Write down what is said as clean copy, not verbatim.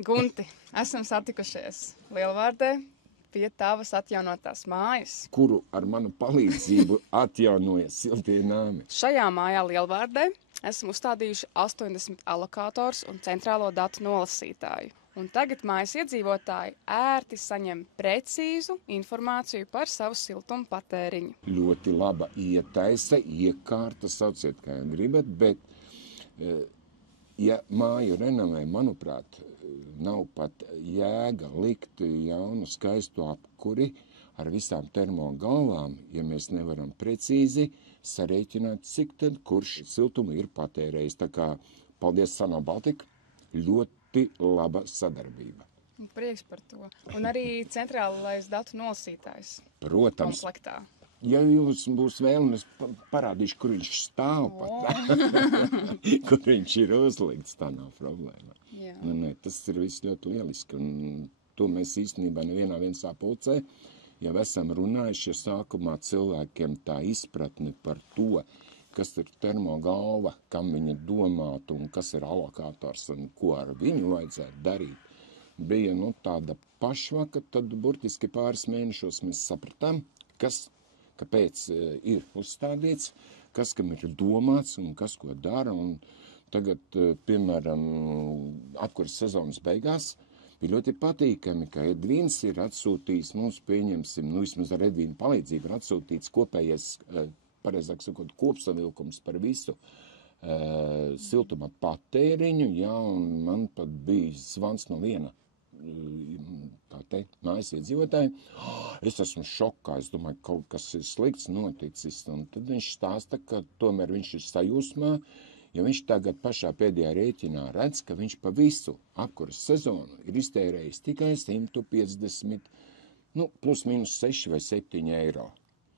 Gunti, esam satikušies Lielvārdē pie tavas atjaunotās mājas. Kuru ar manu palīdzību atjaunoja siltie nāmi. Šajā mājā Lielvārdē esam uzstādījuši 80 alokators un centrālo datu nolasītāju. Un tagad mājas iedzīvotāji ērti saņem precīzu informāciju par savu siltumu patēriņu. Ļoti laba ietaisa, iekārta, sauciet kā gribat, bet ja māju renovē, manuprāt, nav pat jēga likt jaunu skaistu apkuri ar visām termogalvām, ja mēs nevaram precīzi sarēķināt, cik tad kurš siltumu ir patērējis. Tā kā paldies Sano Baltika, ļoti laba sadarbība. Prieks par to. Un arī centrālais datu nolasītājs. Protams. Komplektā. Ja jums būs vēlme, es parādīšu, kur viņš stāv pat. Kur viņš ir uzlikts, tā nav problēma. Tas ir viss ļoti lieliski. Un to mēs īstenībā nevienā sapulcē jau esam runājuši sākumā cilvēkiem tā izpratni par to, kas ir termogalva, kam viņa domāta un kas ir alokators un ko ar viņu vajadzētu darīt. Bija tāda pašvaka, tad burtiski pāris mēnešos mēs sapratām, kāpēc ir uzstādīts, kas kam ir domāts un kas ko dara. Un tagad, piemēram, apkuras sezonas beigās bija ļoti patīkami, ka Edvīns ir atsūtījis, mums pieņemsim, vismaz ar Edvīnu palīdzību ir atsūtīts kopējais, pareizāk sakot, kopsavilkums par visu siltuma patēriņu, un man pat bija zvans no viena mājas iedzīvotāji. Es esmu šokā, es domāju, kaut kas ir slikts noticis, un tad viņš stāsta, ka tomēr viņš ir sajūsmā, jo viņš tagad pašā pēdējā rēķinā redz, ka viņš pa visu apkuras sezonu ir iztērējis tikai 150, plus mīnus 6 vai 7 eiro.